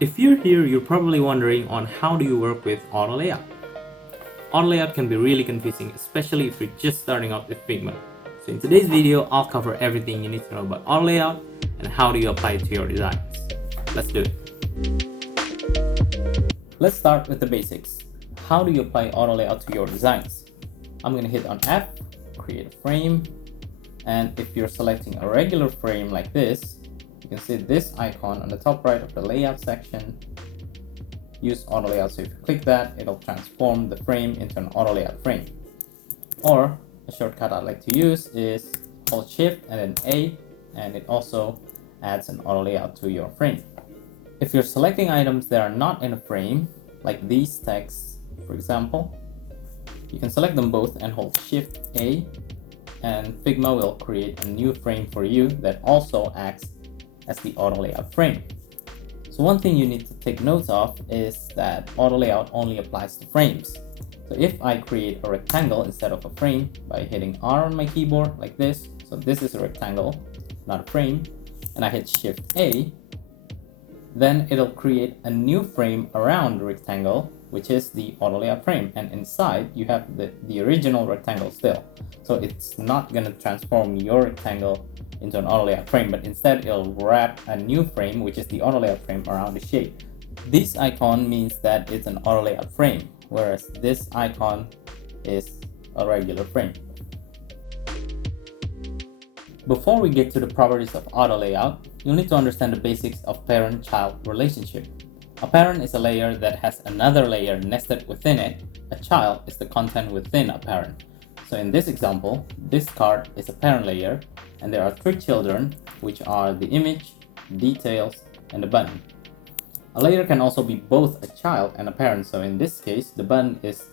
If you're here, you're probably wondering on how do you work with Auto Layout. Auto Layout can be really confusing, especially if you're just starting out with Figma. So in today's video, I'll cover everything you need to know about Auto Layout and how do you apply it to your designs. Let's do it. Let's start with the basics. How do you apply Auto Layout to your designs? I'm going to hit on F, create a frame, and if you're selecting a regular frame like this, you can see this icon on the top right of the layout section. Use Auto Layout, so if you click that, it'll transform the frame into an Auto Layout frame. Or a shortcut I like to use is hold Shift and then A, and it also adds an Auto Layout to your frame. If you're selecting items that are not in a frame, like these texts, for example, you can select them both and hold Shift A, and Figma will create a new frame for you that also acts as the Auto Layout frame. So one thing you need to take note of is that Auto Layout only applies to frames. So if I create a rectangle instead of a frame by hitting R on my keyboard like this, so this is a rectangle, not a frame, and I hit Shift A, then it'll create a new frame around the rectangle, which is the Auto Layout frame, and inside you have the original rectangle still. So it's not going to transform your rectangle into an Auto Layout frame, but instead it'll wrap a new frame, which is the Auto Layout frame, around the shape. This icon means that it's an Auto Layout frame, whereas this icon is a regular frame. Before we get to the properties of Auto Layout, you'll need to understand the basics of parent-child relationship. A parent is a layer that has another layer nested within it. A child is the content within a parent. So in this example, this card is a parent layer, and there are three children, which are the image, details, and the button. A layer can also be both a child and a parent, so in this case, the button is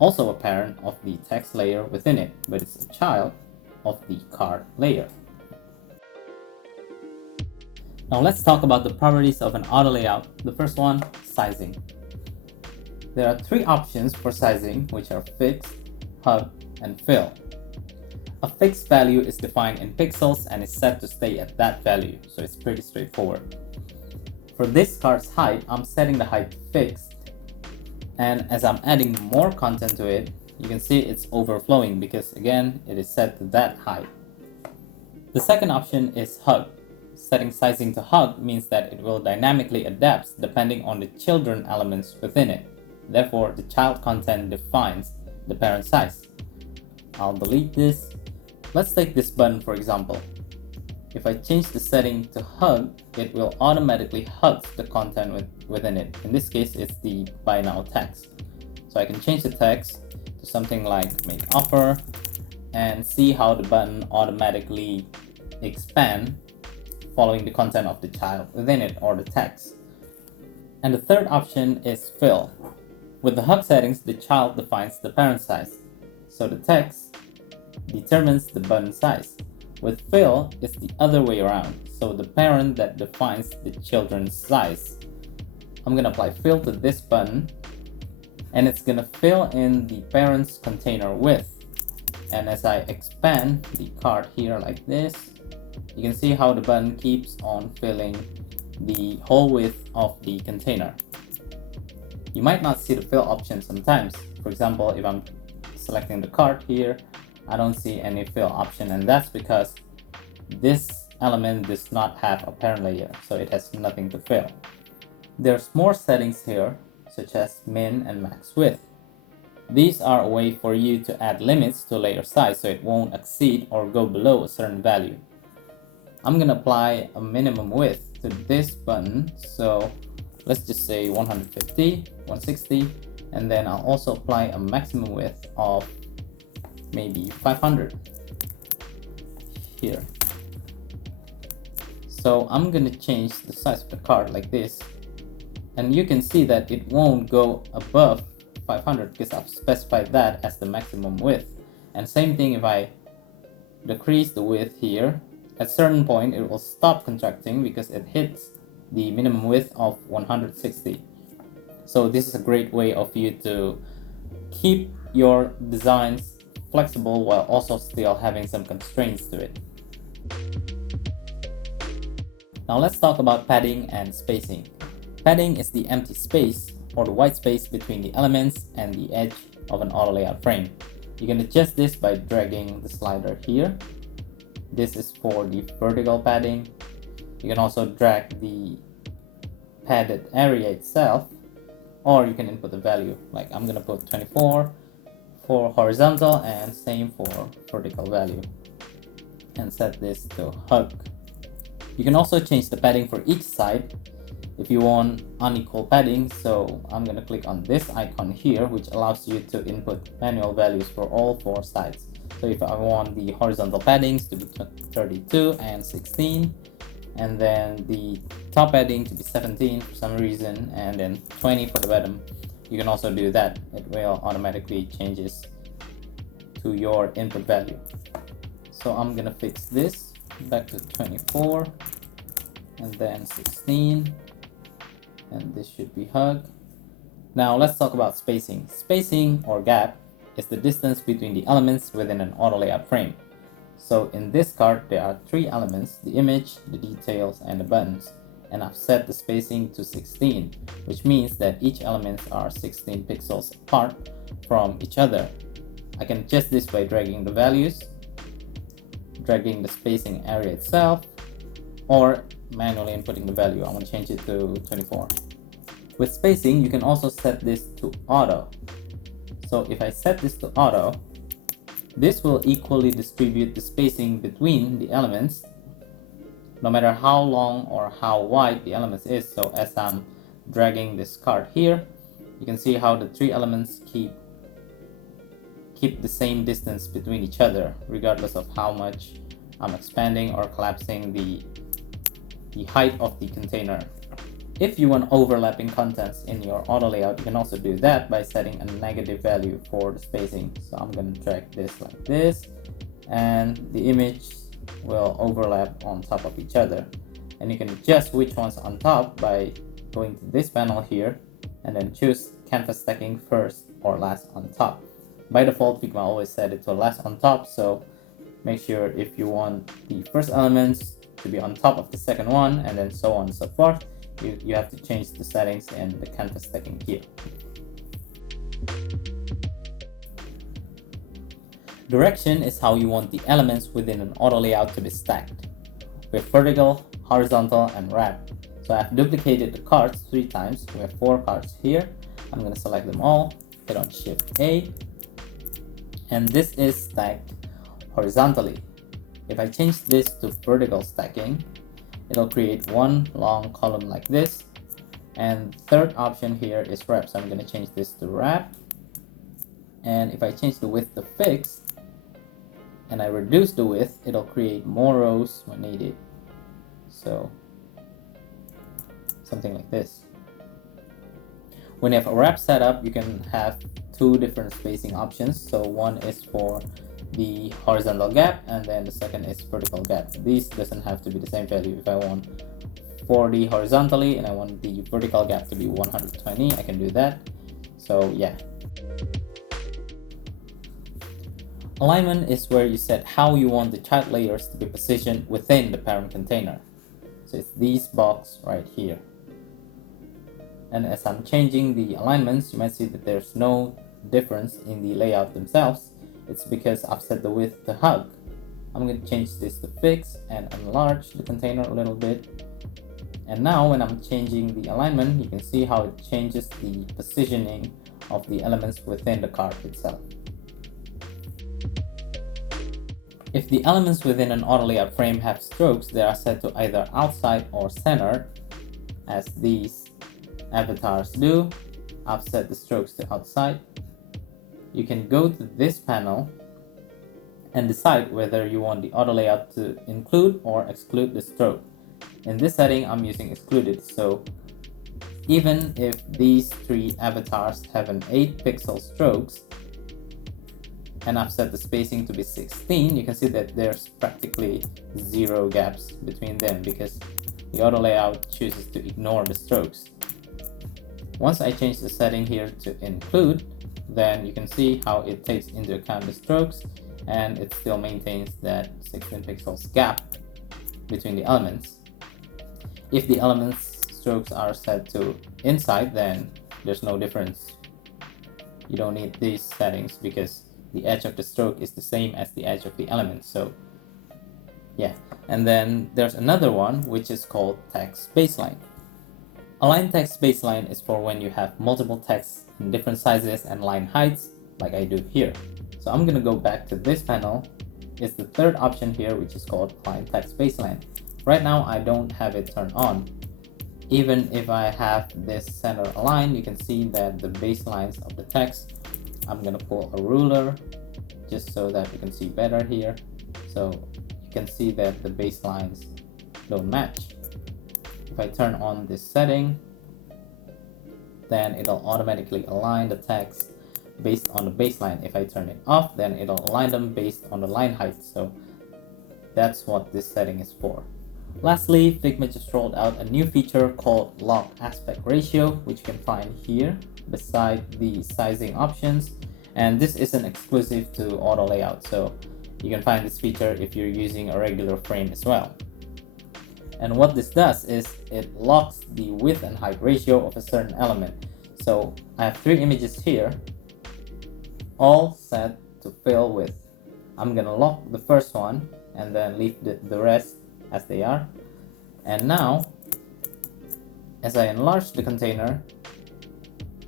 also a parent of the text layer within it, but it's a child of the card layer. Now let's talk about the properties of an auto layout. The first one, sizing. There are three options for sizing, which are fixed, hug, and fill. A fixed value is defined in pixels and is set to stay at that value, so it's pretty straightforward. For this card's height, I'm setting the height to fixed, and as I'm adding more content to it, you can see it's overflowing because again, it is set to that height. The second option is hug. Setting sizing to hug means that it will dynamically adapt depending on the children elements within it. Therefore, the child content defines the parent size. I'll delete this. Let's take this button for example. If I change the setting to hug, it will automatically hug the content within it. In this case, it's the buy now text. So I can change the text to something like make offer and see how the button automatically expands following the content of the child within it or the text. And the third option is fill. With the hug settings, the child defines the parent size, so the text determines the button size. With fill, it's the other way around, so the parent that defines the children's size. I'm gonna apply fill to this button, and it's gonna fill in the parent's container width. And as I expand the card here like this, you can see how the button keeps on filling the whole width of the container. You might not see the fill option sometimes. For example, if I'm selecting the card here, I don't see any fill option, and that's because this element does not have a parent layer, so it has nothing to fill. There's more settings here, such as min and max width. These are a way for you to add limits to layer size so it won't exceed or go below a certain value. I'm going to apply a minimum width to this button, so let's just say 150, 160, and then I'll also apply a maximum width of maybe 500 here. So I'm going to change the size of the card like this, and you can see that it won't go above 500 because I've specified that as the maximum width. And same thing, if I decrease the width here, at a certain point it will stop contracting because it hits the minimum width of 160. So this is a great way of you to keep your designs flexible while also still having some constraints to it. Now let's talk about padding and spacing. Padding is the empty space or the white space between the elements and the edge of an auto layout frame. You can adjust this by dragging the slider here. This is for the vertical padding. You can also drag the padded area itself, or you can input the value. Like I'm gonna put 24 for horizontal and same for vertical value, and set this to hug. You can also change the padding for each side if you want unequal padding. So I'm gonna click on this icon here, which allows you to input manual values for all 4 sides. So if I want the horizontal paddings to be 32 and 16, and then the top padding to be 17 for some reason, and then 20 for the bottom, you can also do that. It will automatically changes to your input value. So I'm gonna fix this back to 24 and then 16, and this should be hug. Now let's talk about spacing. Spacing or gap is the distance between the elements within an auto layout frame. So in this card there are 3 elements: the image, the details, and the buttons, and I've set the spacing to 16, which means that each elements are 16 pixels apart from each other. I can adjust this by dragging the values, dragging the spacing area itself, or manually inputting the value. I want to change it to 24. With spacing, you can also set this to auto. So if I set this to auto, this will equally distribute the spacing between the elements, no matter how long or how wide the elements is. So as I'm dragging this card here, you can see how the 3 elements keep the same distance between each other, regardless of how much I'm expanding or collapsing the height of the container. If you want overlapping contents in your auto layout, you can also do that by setting a negative value for the spacing. So I'm going to drag this like this, and the image will overlap on top of each other. And you can adjust which one's on top by going to this panel here and then choose canvas stacking first or last on top. By default, Figma always set it to last on top, so make sure if you want the first elements to be on top of the second one, and then so on and so forth, you have to change the settings in the canvas stacking here. Direction is how you want the elements within an auto layout to be stacked, with vertical, horizontal, and wrap. So I've duplicated the cards 3 times. We have 4 cards here. I'm going to select them all, hit on Shift A, and this is stacked horizontally. If I change this to vertical stacking, it'll create one long column like this. And third option here is wrap, so I'm going to change this to wrap. And if I change the width to fixed and I reduce the width, it'll create more rows when needed. So something like this. When you have a wrap setup, you can have 2 different spacing options. So one is for the horizontal gap, and then the second is vertical gap. These doesn't have to be the same value. If I want 40 horizontally and I want the vertical gap to be 120, I can do that. So yeah. Alignment is where you set how you want the child layers to be positioned within the parent container. So it's these boxes right here. And as I'm changing the alignments, you might see that there's no difference in the layout themselves. It's because I've set the width to hug. I'm going to change this to fix and enlarge the container a little bit. And now when I'm changing the alignment, you can see how it changes the positioning of the elements within the card itself. If the elements within an auto layout frame have strokes, they are set to either outside or center, as these avatars do. I've set the strokes to outside. You can go to this panel and decide whether you want the auto layout to include or exclude the stroke. In this setting, I'm using excluded, so even if these 3 avatars have an 8 pixel strokes and I've set the spacing to be 16, you can see that there's practically 0 gaps between them because the auto layout chooses to ignore the strokes. Once I change the setting here to include, then you can see how it takes into account the strokes and it still maintains that 16 pixels gap between the elements. If the elements strokes are set to inside, then there's no difference. You don't need these settings because the edge of the stroke is the same as the edge of the element. So yeah, and then there's another one which is called text baseline. Align text baseline is for when you have multiple texts in different sizes and line heights, like I do here. So I'm gonna go back to this panel. It's the third option here, which is called Align Text Baseline. Right now I don't have it turned on. Even if I have this center aligned, you can see that the baselines of the text, I'm gonna pull a ruler just so that you can see better here. So you can see that the baselines don't match. If I turn on this setting, then it'll automatically align the text based on the baseline. If I turn it off, then it'll align them based on the line height. So that's what this setting is for. Lastly, Figma just rolled out a new feature called Lock Aspect Ratio, which you can find here beside the sizing options. And this isn't exclusive to Auto Layout, so you can find this feature if you're using a regular frame as well. And what this does is it locks the width and height ratio of a certain element. So I have 3 images here, all set to fill with. I'm gonna lock the first one and then leave the rest as they are. And now, as I enlarge the container,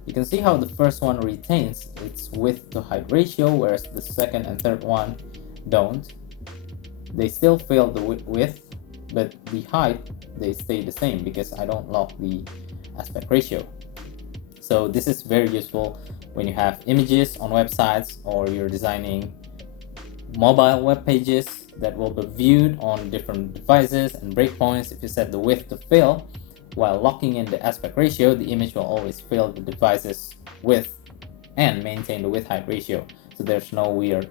you can see how the first one retains its width to height ratio, whereas the second and third one don't. They still fill the width, but the height, they stay the same because I don't lock the aspect ratio. So this is very useful when you have images on websites or you're designing mobile web pages that will be viewed on different devices and breakpoints. If you set the width to fill while locking in the aspect ratio, the image will always fill the device's width and maintain the width height ratio. So there's no weird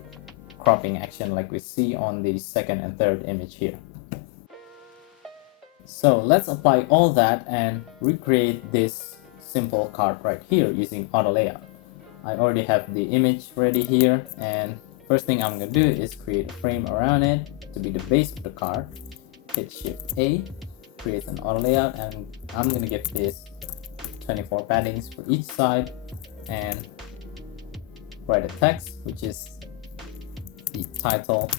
cropping action like we see on the second and third image here. So let's apply all that and recreate this simple card right here using Auto Layout. I already have the image ready here, and first thing I'm going to do is create a frame around it to be the base of the card. Hit Shift A, create an Auto Layout, and I'm going to give this 24 paddings for each side and write a text which is the title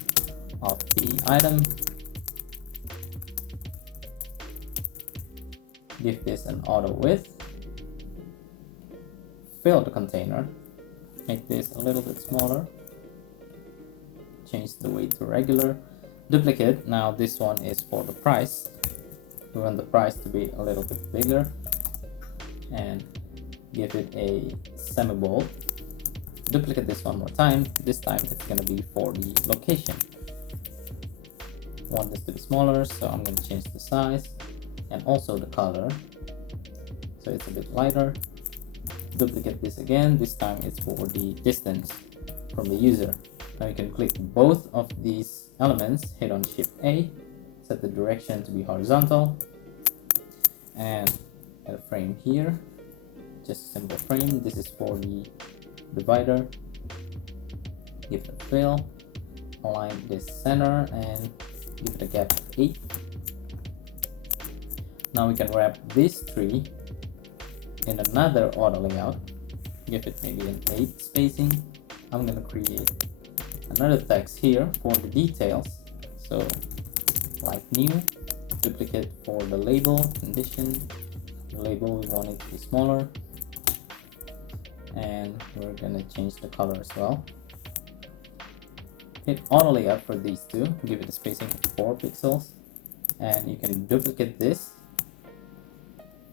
of the item. Give this an auto width. Fill the container. Make this a little bit smaller. Change the weight to regular. Duplicate. Now this one is for the price. We want the price to be a little bit bigger. And give it a semi-bold. Duplicate this one more time. This time it's going to be for the location. I want this to be smaller, so I'm going to change the size and also the color, so it's a bit lighter. Duplicate this again. This time it's for the distance from the user. Now you can click both of these elements, hit on Shift A, set the direction to be horizontal, and add a frame here, just a simple frame. This is for the divider. Give it a fill, align this center and give it a gap of 8. Now we can wrap this tree in another auto layout. Give it maybe an 8 spacing. I'm gonna create another text here for the details. So like new, duplicate for the label condition. The label, we want it to be smaller. And we're gonna change the color as well. Hit auto layout for these two. Give it a spacing of 4 pixels. And you can duplicate this.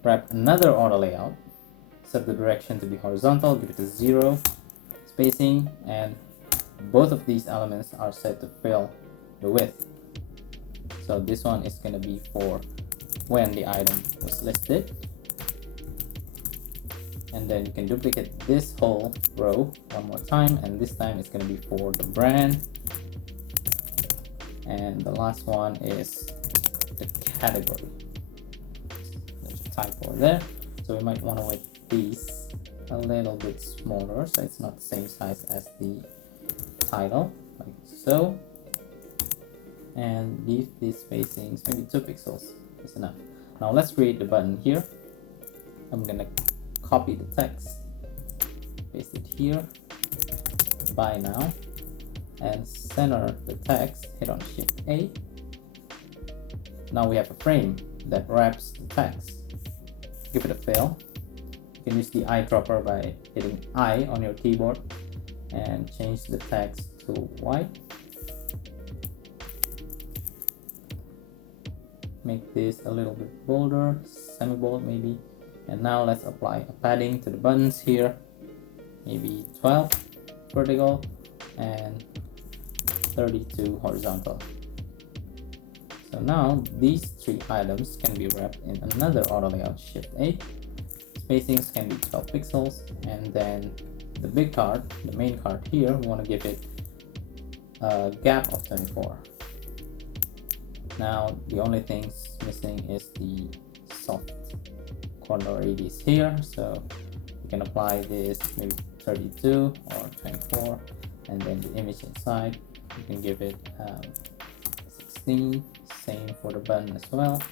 Wrap another auto layout, set the direction to be horizontal, give it a 0 spacing, and both of these elements are set to fill the width. So this one is going to be for when the item was listed. And then you can duplicate this whole row one more time, and this time it's going to be for the brand. And the last one is the category. Typo there, so we might want to make these a little bit smaller so it's not the same size as the title, like so, and leave these spacings maybe 2 pixels is enough. Now let's create the button here. I'm gonna copy the text, paste it here, buy now, and center the text, hit on Shift A. Now we have a frame that wraps the text. Give it a fill. You can use the eyedropper by hitting I on your keyboard and change the text to white. Make this a little bit bolder, semi-bold maybe. And now let's apply a padding to the buttons here, maybe 12 vertical and 32 horizontal. So now these three items can be wrapped in another auto layout, Shift A. Spacings can be 12 pixels, and then the big card, the main card here, we want to give it a gap of 24. Now the only things missing is the soft corner radius here, so you can apply this maybe 32 or 24, and then the image inside you can give it 16. Same for the button as well,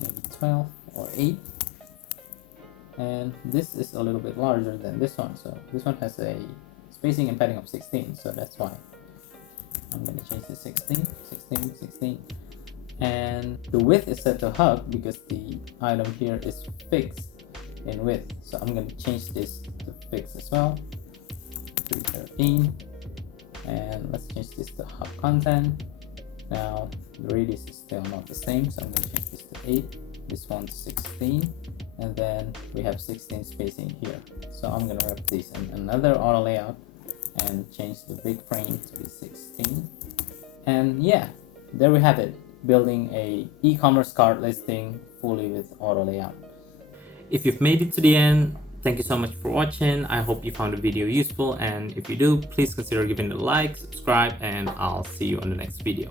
maybe 12 or 8. And this is a little bit larger than this one, so this one has a spacing and padding of 16, so that's why I'm going to change to 16. And the width is set to hug because the item here is fixed in width, so I'm going to change this to fixed as well, 313. And let's change this to hub content. Now the radius is still not the same, so I'm going to change this to 8, this one to 16, and then we have 16 spacing here. So I'm going to wrap this in another auto layout and change the big frame to be 16. And yeah, there we have it, building a e-commerce cart listing fully with auto layout. If you've made it to the end, thank you so much for watching. I hope you found the video useful, and if you do, please consider giving it a like, subscribe, and I'll see you on the next video.